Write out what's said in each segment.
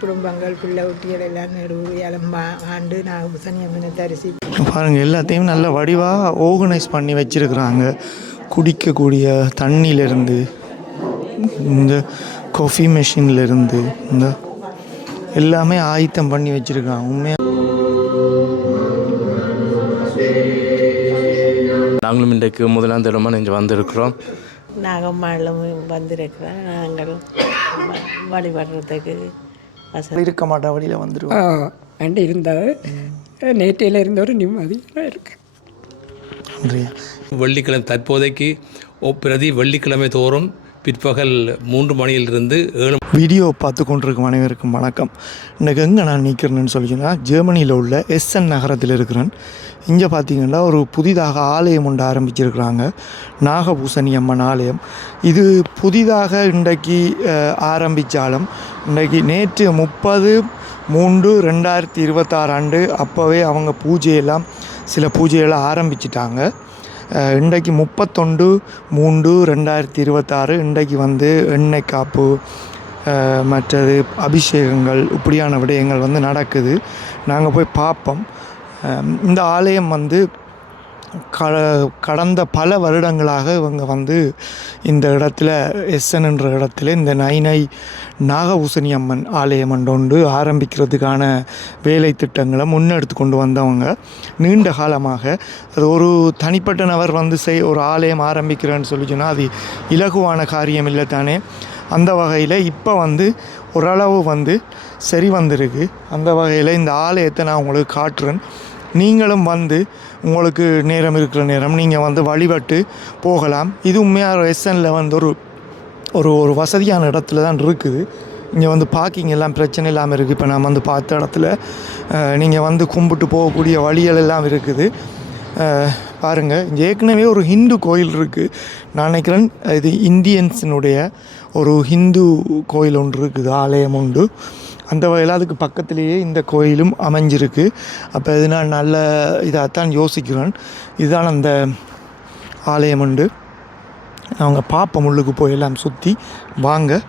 குடும்பங்கள் பிள்ளை குட்டிகள் எல்லாம் நெடுவியாலம் ஆண்டு நாகபூசணி அம்மனை தரிசி பாருங்கள். எல்லாத்தையும் நல்ல வடிவாக ஆர்கனைஸ் பண்ணி வச்சுருக்குறாங்க. குடிக்கக்கூடிய தண்ணியிலேருந்து இந்த காஃபி மெஷின்லேருந்து இந்த எல்லாமே ஆயத்தம் பண்ணி வச்சுருக்காங்க. உண்மையாக நாங்களும் இன்றைக்கு முதலாம் தடவை இங்கே வந்திருக்கிறோம். நாகம்மாளும் வந்திருக்கிறோம். நாங்கள் வழிபடுறதுக்கு இருக்க மாட்டோம், வழியில் வந்துடுவோம். அண்டு இருந்தால் நேற்றையில் இருந்த ஒரு நிம்மதியாக இருக்கு. நன்றியா. வெள்ளிக்கிழமை தற்போதைக்கு பிரதி வெள்ளிக்கிழமை தோறும் பிற்பகல் 3 மணியிலிருந்து 7 வீடியோ பார்த்து கொண்டிருக்கும் அனைவருக்கும் வணக்கம். இன்றைக்கு எங்கே நான் நிற்கிறேன்னு சொல்லிச்சுன்னா, ஜெர்மனியில் உள்ள எஸ்என் நகரத்தில் இருக்கிறேன். இங்கே பார்த்திங்கன்னா ஒரு புதிதாக ஆலயம் ஒன்று ஆரம்பிச்சிருக்கிறாங்க, நாகபூசணி அம்மன் ஆலயம். இது புதிதாக இன்றைக்கு ஆரம்பித்தாலும் இன்றைக்கு நேற்று 30/3/2026 அப்போவே அவங்க பூஜையெல்லாம் சில பூஜையெல்லாம் ஆரம்பிச்சிட்டாங்க. இன்றைக்கு 31/3/2026 இன்றைக்கு எண்ணெய் காப்பு மற்றது அபிஷேகங்கள் இப்படியான விடயங்கள் நடக்குது. நாங்கள் போய் பார்ப்போம். இந்த ஆலயம் கடந்த பல வருடங்களாக இவங்க இந்த இடத்துல எஸ்என் என்ற இடத்துல இந்த நைனை நாகபூசணி அம்மன் ஆலயம் ஒன்று ஆரம்பிக்கிறதுக்கான வேலை திட்டங்களை முன்னெடுத்து கொண்டு வந்தவங்க. நீண்ட காலமாக அது ஒரு தனிப்பட்ட நபர் ஒரு ஆலயம் ஆரம்பிக்கிறேன்னு சொல்லி சொன்னால் அது இலகுவான காரியம் இல்லை தானே. அந்த வகையில் இப்போ ஓரளவு சரி வந்திருக்கு. அந்த வகையில் இந்த ஆலயத்தை நான் உங்களுக்கு காட்டுறேன். நீங்களும் உங்களுக்கு நேரம் இருக்கிற நேரம் நீங்கள் வழிபட்டு போகலாம். இது உண்மையாக எஸ்எனில் ஒரு ஒரு வசதியான இடத்துல தான் இருக்குது. இங்கே பார்க்கிங் எல்லாம் பிரச்சனை இல்லாமல் இருக்குது. இப்போ நான் பார்த்த இடத்துல நீங்கள் கும்பிட்டு போகக்கூடிய வழிகள் எல்லாம் இருக்குது. பாருங்கள், இங்கே ஏற்கனவே ஒரு ஹிந்து கோயில் இருக்குது. நான் நினைக்கிறேன் இது இந்தியன்ஸினுடைய ஒரு ஹிந்து கோயில் ஒன்று இருக்குது, ஆலயம் உண்டு. அந்த வகையில் அதுக்கு பக்கத்துலேயே இந்த கோயிலும் அமைஞ்சிருக்கு. அப்போ இது நான் நல்ல இதாகத்தான் யோசிக்கிறேன். இதுதான் அந்த ஆலயம் உண்டு. அவங்க பார்ப்போம், உள்ளுக்கு போய் எல்லாம் சுற்றி வாங்க.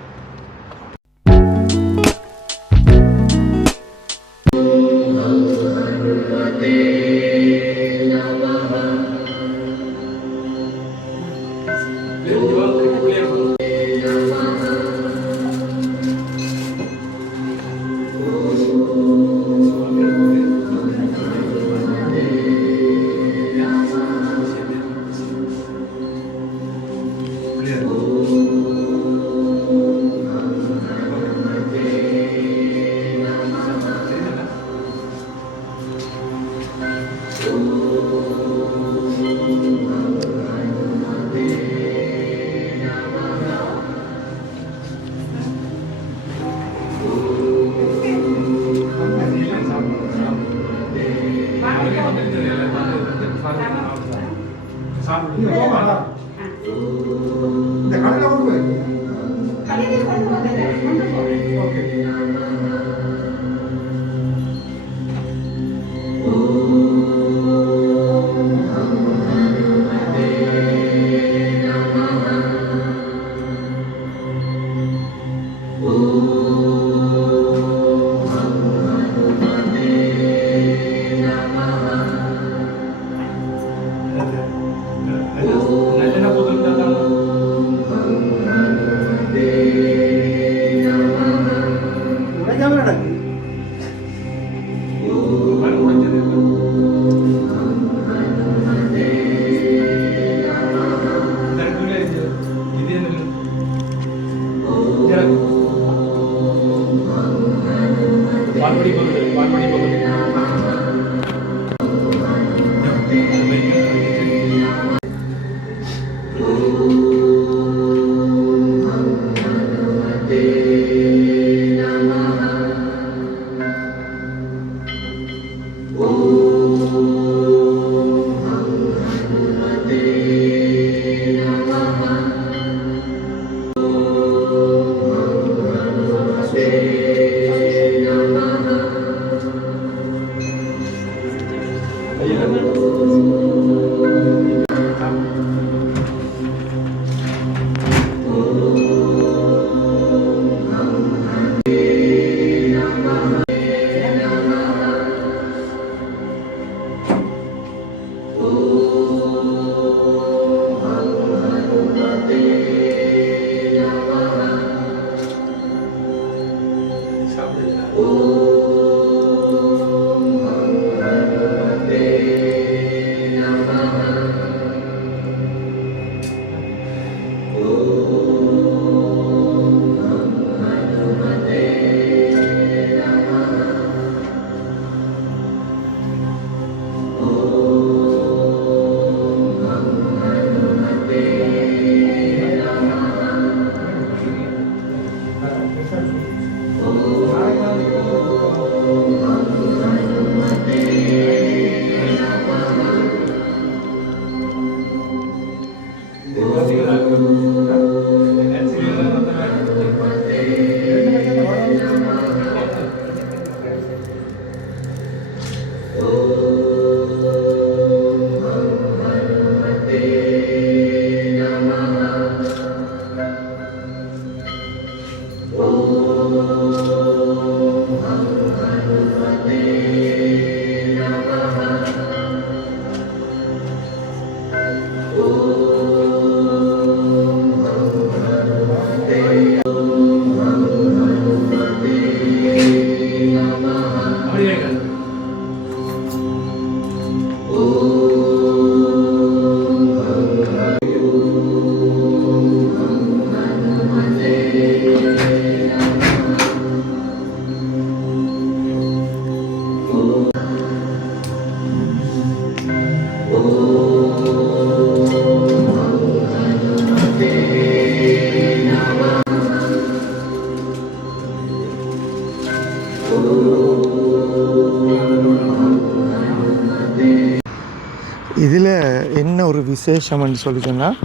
இதில் என்ன ஒரு விசேஷம்னு சொல்லி சொன்னால்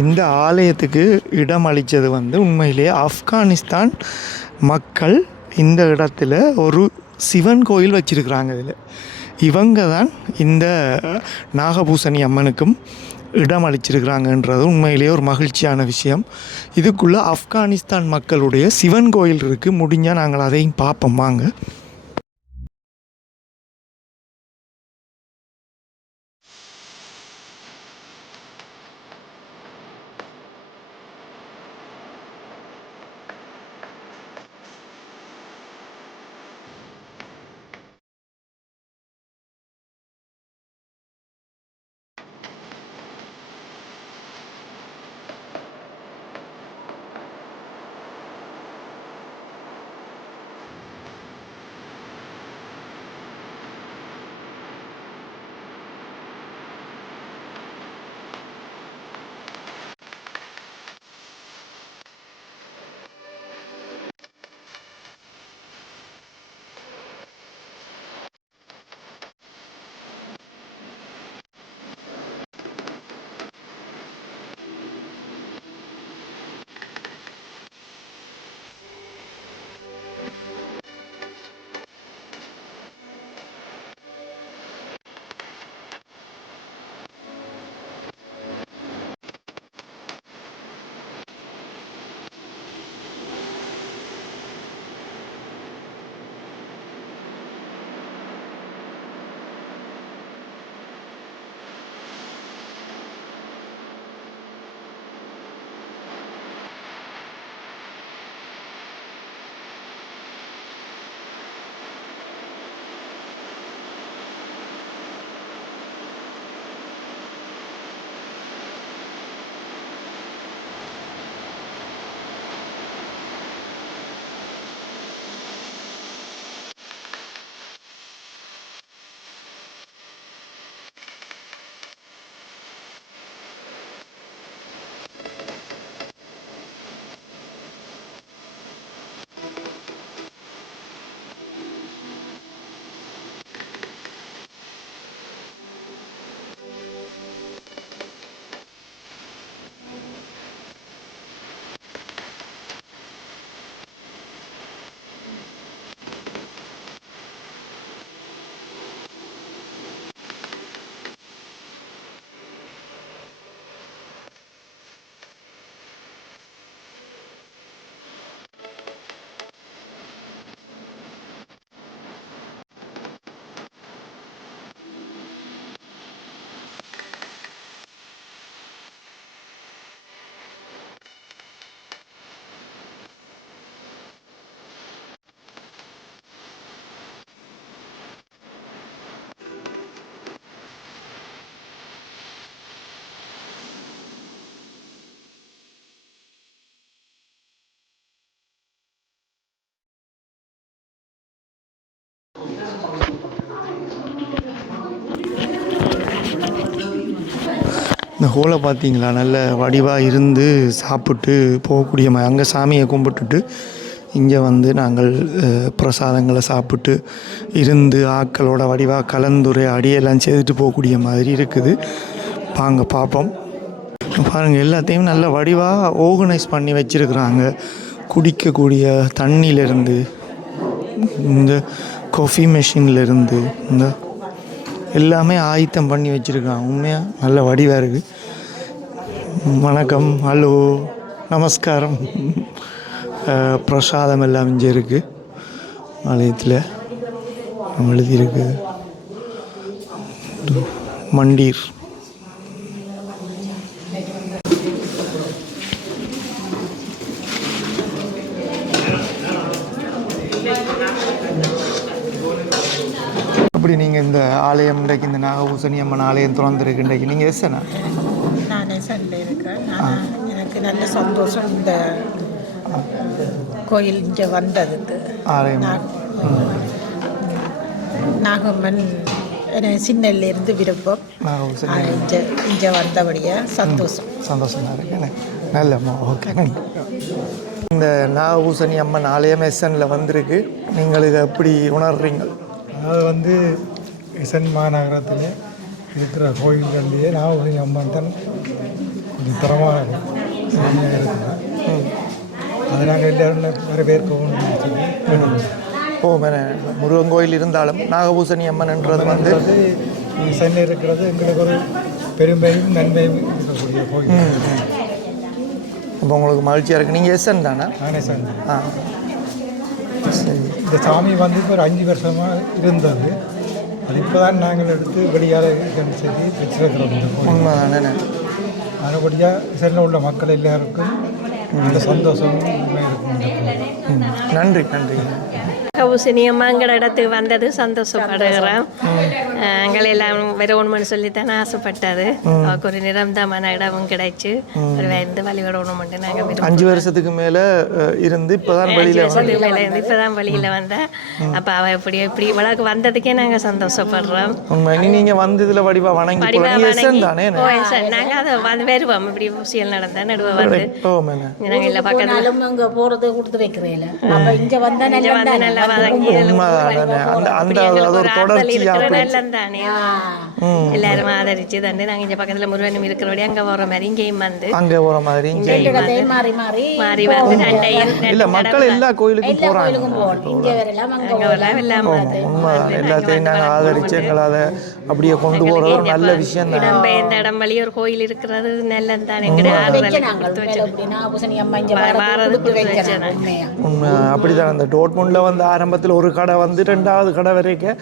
இந்த ஆலயத்துக்கு இடம் அளித்தது வந்து உண்மையிலேயே ஆப்கானிஸ்தான் மக்கள் இந்த இடத்துல ஒரு சிவன் கோயில் வச்சிருக்கிறாங்க. இதில் இவங்க தான் இந்த நாகபூசணி அம்மனுக்கும் இடம் அளிச்சிருக்கிறாங்கன்றது உண்மையிலேயே ஒரு மகிழ்ச்சியான விஷயம். இதுக்குள்ளே ஆப்கானிஸ்தான் மக்களுடைய சிவன் கோயில் இருக்குது. முடிஞ்சால் நாங்கள் அதையும் பார்ப்போம் வாங்க. இந்த ஹோலை பார்த்தீங்களா, நல்ல வடிவாக இருந்து சாப்பிட்டு போகக்கூடிய மாதிரி. அங்கே சாமியை கும்பிட்டுட்டு இங்கே வந்து நாங்கள் பிரசாதங்களை சாப்பிட்டு இருந்து ஆக்களோட வடிவாக கலந்துரையாடி எல்லாம் செய்துட்டு போகக்கூடிய மாதிரி இருக்குது. வாங்க பார்ப்போம். பாருங்கள், எல்லாத்தையும் நல்ல வடிவாக ஆர்கனைஸ் பண்ணி வச்சுருக்குறாங்க. குடிக்கக்கூடிய தண்ணியிலேருந்து, இந்த காஃபி மெஷின்லேருந்து, இந்த எல்லாமே ஆயத்தம் பண்ணி வச்சுருக்காங்க. உண்மையாக நல்ல வடிவாக இருக்குது. வணக்கம், ஹலோ, நமஸ்காரம். பிரசாதம் எல்லாம் இங்கே இருக்குது. ஆலயத்தில் எழுதியிருக்கு மண்டீர். அப்படி நீங்கள் இந்த ஆலயம் இன்றைக்கு இந்த நாகபூசணி அம்மன் ஆலயம் திறந்துருக்கு இன்றைக்கு நீங்கள் எஸ்ஸனா? நானே சண்டே இருக்கேன். எனக்கு நல்ல சந்தோஷம் இந்த கோயில் இங்கே வந்ததுக்கு. ஆலயம் நாகம்மன் சின்னலேருந்து விருப்பம் இங்கே வந்தபடியாக சந்தோஷமாக இருக்கு எனக்கு. நல்லம்மா, ஓகே. இந்த நாகபூசணி அம்மன் ஆலயம் எஸ்என்ல வந்திருக்கு. நீங்கள் இதை எப்படி உணர்றீங்க? அது வந்து எஸ்என் மாநகரத்தில் இருக்கிற கோயில்கள்லேயே நாகபூசணி அம்மன் தான் கொஞ்சம் தரமான சாமியாக இருக்கிறார். அதை நாங்கள் எல்லோரும் வரவேற்கவும். ஓ, முருகன் கோயில் இருந்தாலும் நாகபூசணி அம்மன்ன்றது வந்து சென்னை இருக்கிறது எங்களுக்கு ஒரு பெருமையும் நன்மையும் இருக்கக்கூடிய கோயில். இப்போ உங்களுக்கு மகிழ்ச்சியாக இருக்குது. நீங்கள் எஸ்என் தானே? நானே சார். சரி. இந்த சாமி வந்து இப்போ ஒரு 5 வருஷமாக இருந்தது. அது இப்போ தான் நாங்கள் எடுத்து வெளியால் சொல்லி வச்சிருக்கிறோம் இந்த கோயில். உண்மைதானே? அதுபடியாக சென்னையில் உள்ள மக்கள் எல்லாருக்கும் நல்ல சந்தோஷமும் இருக்கும். நன்றி நன்றி. நாகபூசணி அம்மாங்கிற இடத்துக்கு வந்தது சந்தோஷப்படுகிறோம். எங்களை எல்லாம் வரணும்னு சொல்லித்தான் ஆசைப்பட்டது. அவருக்கு ஒரு நிரந்தரமான இடமும் கிடைச்சு ஒரு வந்து வழிபடணும்ட்டு நாங்கள் 5 வருஷத்துக்கு மேலே இருந்து இப்போதான் வெளியில் வந்தேன். அப்போ அவள் இப்படி இவளுக்கு வந்ததுக்கே நாங்கள் சந்தோஷப்படுறோம். நீங்கள் வந்து இதில் வடிவா வணங்கி நாங்கள் அதை வந்து வருவோம். இப்படி பூசியல் நடந்தா நடுவோம் வந்து நாங்கள் இல்லை பக்கத்தில் அங்கே போகிறது கொடுத்து வைக்கிறேன். அப்போ இங்கே வந்தால் நல்லா எல்லாரும் ஆதரிச்சு தந்து நாங்க இங்க பக்கத்துல முருகனும் இருக்கிறபடி அங்க போற மாதிரி இங்கேயும் வந்து மாறி வந்து இல்ல மக்கள் எல்லா கோயிலுக்கும் போறாங்க. எல்லாத்தையும் நாங்க ஆதரிச்சு எங்களை அதை அப்படியே கொண்டு போறது ஒரு நல்ல விஷயம் தான். நம்ம இந்த இடம் வழி ஒரு கோயில் இருக்கிறது நல்லது தானே. அப்படிதான் அந்த டோட்மூண்ட்ல வந்து ஆரம்பத்தில் ஒரு கடை வந்து 2வது கடை வரைக்கும்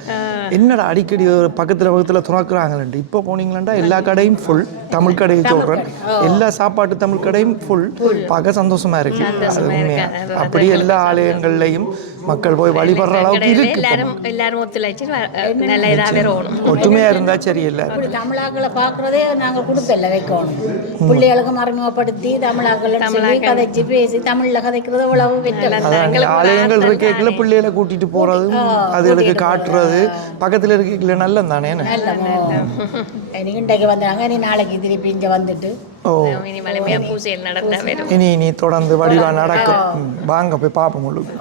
என்னடா அடிக்கடி ஒரு பக்கத்தில் துறக்குறாங்கள்ட்டு. இப்போ போனீங்களாண்டா எல்லா கடையும் ஃபுல். தமிழ் கடையை சொல்கிறேன், எல்லா சாப்பாட்டு தமிழ் கடையும் ஃபுல். பார்க்க சந்தோஷமா இருக்கு. அது உண்மையா அப்படி எல்லா ஆலயங்கள்லையும் மக்கள் போய் வழிபடுற அளவுக்கு இருக்கு. எல்லாரும் ஒத்துழைச்சு நல்ல இதாகவே ஓடும். ஒற்றுமையா இருந்தா சரி. இல்லை தமிழாக்களை பார்க்குறதே நாங்கள் கொடுத்தல வைக்கணும். பிள்ளைகளுக்கு மறைமுகப்படுத்தி தமிழாக்கள் கதைச்சு பேசி தமிழ்ல கதைக்கிறது அவ்வளவு வெற்றி. ஆலயங்கள் இருக்கைக்குள்ள பிள்ளைகளை கூட்டிட்டு போறது, அதுகளுக்கு காட்டுறது பக்கத்துல இருக்கைக்குள்ள நல்ல தானே. இன்றைக்கு வந்தாங்க, நீ நாளைக்கு திருப்பி இங்க வந்துட்டு இனி தொடர்ந்து வடிவா நடக்கும். வாங்க போய் பார்ப்போம். உங்களுக்கு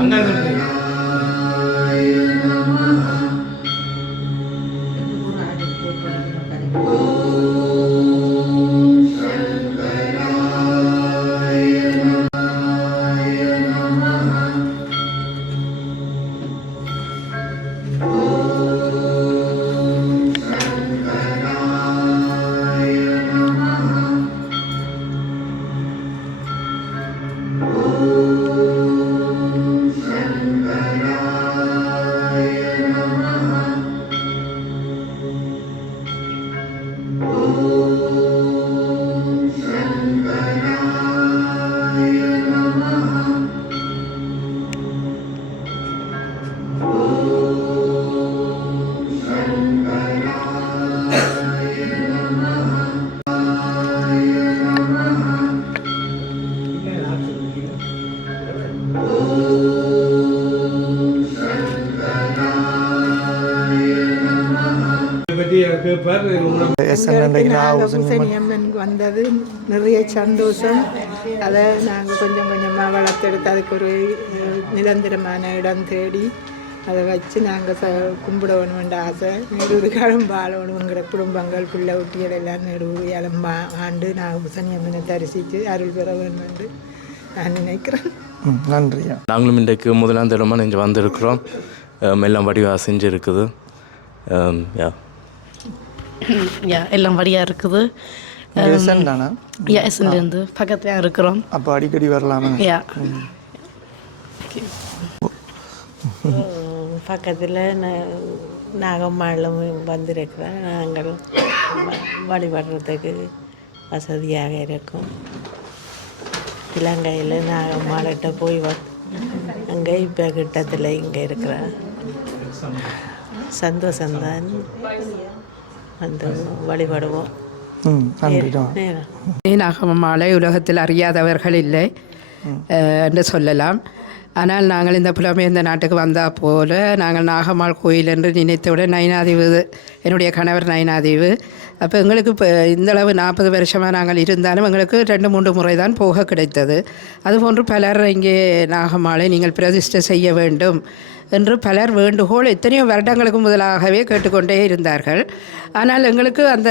அங்கே எஸ்என் இன்றைக்கு நாகபூசணி பூசணி அம்மனுக்கு வந்தது நிறைய சந்தோஷம். அதை நாங்கள் கொஞ்சம் கொஞ்சமாக வளர்த்தெடுத்து அதுக்கு ஒரு நிரந்தரமான இடம் தேடி அதை வச்சு நாங்கள் கும்பிடணுமென்ற ஆசை. 100 காலம் வாழணுங்கிற குடும்பங்கள் பிள்ளை ஒட்டிகள் எல்லாம் 100 காலம் ஆண்டு நாகபூசணி அம்மனை தரிசித்து அருள் பெற வேண்டும் என்று நான் நினைக்கிறேன். நன்றியா. நாங்களும் இன்றைக்கு முதலாம் தடவை இங்கே வந்திருக்கிறோம். எல்லாம் வடிவாக செஞ்சுருக்குது. எல்லாம் வழியாக இருக்குது. எஸ்என் தானே? எஸ்என்லேருந்து பக்கத்தில் இருக்கிறோம். அப்போ அடிக்கடி வரலாமா? பக்கத்தில் நாகம்மாளும் வந்திருக்கிறேன். நாங்கள் வழிபடுறதுக்கு வசதியாக இருக்கும். இலங்கையில் நாகம்மாள்கிட்ட போய் அங்கே இப்போ கிட்டத்தில் இங்கே இருக்கிறேன். சந்தோஷம்தான். வந்து வழிபடுவோம். நாகம்மாளை உலகத்தில் அறியாதவர்கள் இல்லை என்று சொல்லலாம். ஆனால் நாங்கள் இந்த புலம்பெயர்ந்த நாட்டுக்கு வந்தால் போல நாங்கள் நாகம்மாள் கோயில் என்று நினைத்தவுடன் நயினாதீவு, என்னுடைய கணவர் நயினாதீவு. அப்போ எங்களுக்கு இப்போ இந்தளவு 40 வருஷமாக நாங்கள் இருந்தாலும் எங்களுக்கு 2-3 முறை தான் போக கிடைத்தது. அதுபோன்று பலர் இங்கே நாகம்மாளை நீங்கள் பிரதிஷ்டை செய்ய வேண்டும் என்று பலர் வேண்டுகோள் எத்தனையோ வருடங்களுக்கு முதலாகவே கேட்டுக்கொண்டே இருந்தார்கள். ஆனால் எங்களுக்கு அந்த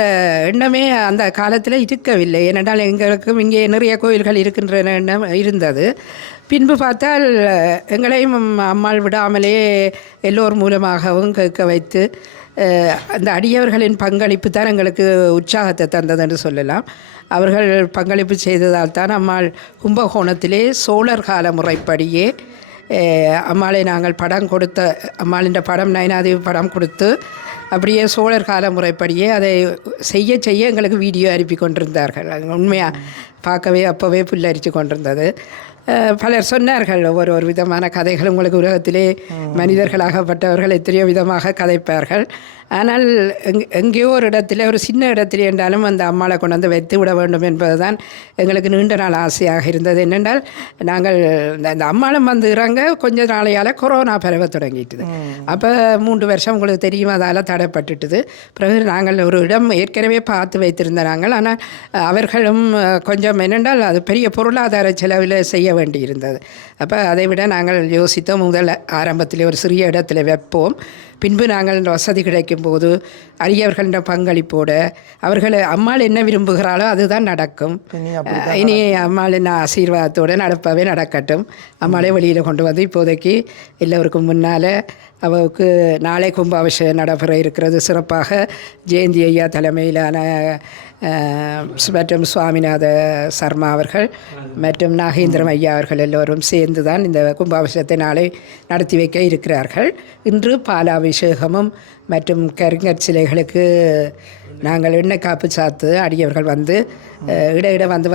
எண்ணமே அந்த காலத்தில் இருக்கவில்லை. ஏனென்றால் எங்களுக்கும் இங்கே நிறைய கோயில்கள் இருக்கின்ற எண்ணம் இருந்தது. பின்பு பார்த்தால் எங்களையும் அம்மாள் விடாமலே எல்லோர் மூலமாகவும் கேட்க வைத்து அந்த அடியவர்களின் பங்களிப்பு தான் எங்களுக்கு உற்சாகத்தை தந்தது என்று சொல்லலாம். அவர்கள் பங்களிப்பு செய்ததால் தான் அம்மாள் கும்பகோணத்திலே சோழர் கால முறைப்படியே அம்மாளை நாங்கள் படம் கொடுத்த அம்மாளின் படம் நயினாதீவு படம் கொடுத்து அப்படியே சோழர் கால முறைப்படியே அதை செய்ய எங்களுக்கு வீடியோ அனுப்பி கொண்டிருந்தார்கள். உண்மையாக பார்க்கவே அப்போவே புல்லரித்து கொண்டிருந்தது. பலர் சொன்னார்கள் ஒவ்வொரு விதமான கதைகள் உங்களுக்கு உலகத்திலே மனிதர்களாகப்பட்டவர்கள் எத்தனையோ விதமாக கதைப்பார்கள். ஆனால் எங்கேயோ ஒரு இடத்துல ஒரு சின்ன இடத்துல என்றாலும் அந்த அம்மாளை கொண்டு வந்து வைத்து விட வேண்டும் என்பது தான் எங்களுக்கு நீண்ட நாள் ஆசையாக இருந்தது. என்னென்றால் நாங்கள் இந்த அம்மாளம் வந்து இறங்க கொஞ்ச நாளையால் கொரோனா பரவ தொடங்கிட்டுது. அப்போ 3 வருஷம் உங்களுக்கு தெரியும் அதால் தடைப்பட்டுட்டுது. பிறகு நாங்கள் ஒரு இடம் ஏற்கனவே பார்த்து வைத்திருந்த நாங்கள். ஆனால் அவர்களும் கொஞ்சம் என்னென்றால் அது பெரிய பொருளாதார செலவில் செய்ய வேண்டியிருந்தது. அப்போ அதை விட நாங்கள் யோசித்தோம், முதல் ஆரம்பத்தில் ஒரு சிறிய இடத்துல வைப்போம், பின்பு நாங்கள் வசதி கிடைக்கும் போது அரியவர்களின் பங்களிப்போடு அவர்கள் அம்மாள் என்ன விரும்புகிறாளோ அதுதான் நடக்கும். இனி அம்மாள் என்ன ஆசீர்வாதத்தோடு நடப்பவே நடக்கட்டும். அம்மாளை வெளியில் கொண்டு வந்து இப்போதைக்கு எல்லோருக்கும் முன்னால் அவருக்கு நாளை கும்பாபிஷேகம் நடைபெற இருக்கிறது. சிறப்பாக ஜெயந்தி ஐயா தலைமையிலான மற்றும் சுவாமிநாத சர்மா அவர்கள் மற்றும் நாகேந்திரம் ஐயா அவர்கள் எல்லோரும் சேர்ந்து தான் இந்த கும்பாபிஷேகத்தை நாளை நடத்தி வைக்க இருக்கிறார்கள். இன்று பாலாபிஷேகமும் மற்றும் கருங்கற் சிலைகளுக்கு நாங்கள் எண்ணெய் காப்பு சாத்து அடியவர்கள் வந்து இட வந்து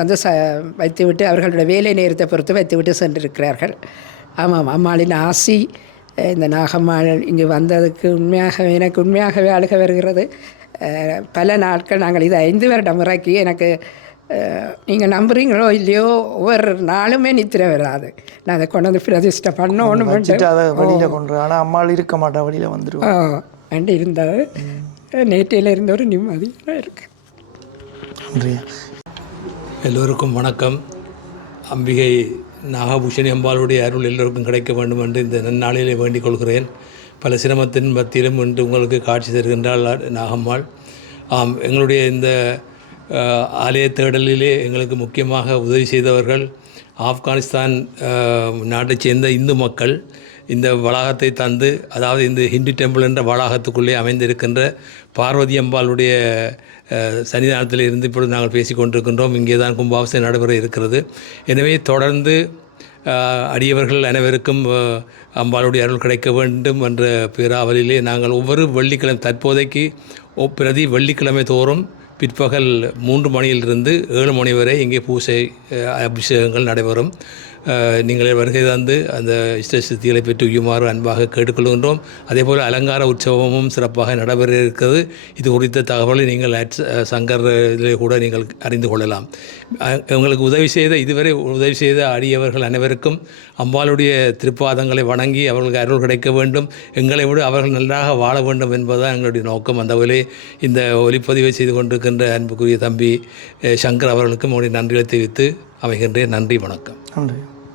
வைத்துவிட்டு அவர்களுடைய வேலை நேரத்தை பொறுத்து வைத்துவிட்டு சென்றிருக்கிறார்கள். ஆமாம், அம்மாளின் ஆசி இந்த நாகம்மாள் இங்கு வந்ததுக்கு எனக்கு உண்மையாகவே அழுக வருகிறது. பல நாட்கள் நாங்கள் இது 5 வருட முறைக்கு எனக்கு நீங்கள் நம்புறீங்களோ இல்லையோ ஒவ்வொரு நாளுமே நித்திர வராது. நான் அதை கொண்டு வந்து பிரதிஷ்டை பண்ணணும் வெளியில் கொண்டு. ஆனால் அம்மாள் இருக்க மாட்டா, வெளியில் வந்துடுவோம் அண்டு இருந்தால் நேற்றையில் இருந்த ஒரு நிம்மதியாக இருக்குது. நன்றியா. எல்லோருக்கும் வணக்கம். அம்பிகை நாகபூஷணி அம்பாளுடைய அருள் எல்லோருக்கும் கிடைக்க வேண்டும் என்று இந்த நன்னாளிலே வேண்டிக் கொள்கிறேன். பல சிரமத்தின் மத்தியிலும் இன்று உங்களுக்கு காட்சி தருகின்றாள் நாகம்மாள். எங்களுடைய இந்த ஆலய தேடலிலே எங்களுக்கு முக்கியமாக உதவி செய்தவர்கள் ஆப்கானிஸ்தான் நாட்டைச் சேர்ந்த இந்து மக்கள். இந்த வளாகத்தை தந்து, அதாவது இந்த ஹிந்து டெம்பிள் என்ற வளாகத்துக்குள்ளே அமைந்திருக்கின்ற பார்வதி அம்பாளுடைய சன்னிதானத்தில் இருந்து இப்பொழுது நாங்கள் பேசி கொண்டிருக்கின்றோம். இங்கே தான் கும்பாபிஷேகம் நடைபெற இருக்கிறது. எனவே தொடர்ந்து அடியவர்கள் அனைவருக்கும் அம்பாளுடைய அருள் கிடைக்க வேண்டும் என்ற பேராவலிலே நாங்கள் ஒவ்வொரு வெள்ளிக்கிழமை தற்போதைக்கு பிரதி வெள்ளிக்கிழமை தோறும் பிற்பகல் 3 மணியிலிருந்து 7 மணி வரை இங்கே பூஜை அபிஷேகங்கள் நடைபெறும். நீங்களே வருகை தந்து அந்த இஷ்ட சித்திகளை பெற்றுயுமாறு அன்பாக கேட்டுக்கொள்கின்றோம். அதேபோல் அலங்கார உற்சவமும் சிறப்பாக நடைபெற இருக்கிறது. இது குறித்த தகவலை நீங்கள் சங்கர் இதில் கூட நீங்கள் அறிந்து கொள்ளலாம். உங்களுக்கு இதுவரை உதவி செய்த அடியவர்கள் அனைவருக்கும் அம்பாளுடைய திருப்பாதங்களை வணங்கி அவர்களுக்கு அருள் கிடைக்க வேண்டும், எங்களை விட அவர்கள் நன்றாக வாழ வேண்டும் என்பதுதான் எங்களுடைய நோக்கம். அந்த வகையிலே இந்த ஒலிப்பதிவை செய்து கொண்டிருக்கின்ற அன்புக்குரிய தம்பி சங்கர் அவர்களுக்கும் உங்களுடைய நன்றிகளை தெரிவித்து அமைகின்றேன். நன்றி, வணக்கம். நன்றி.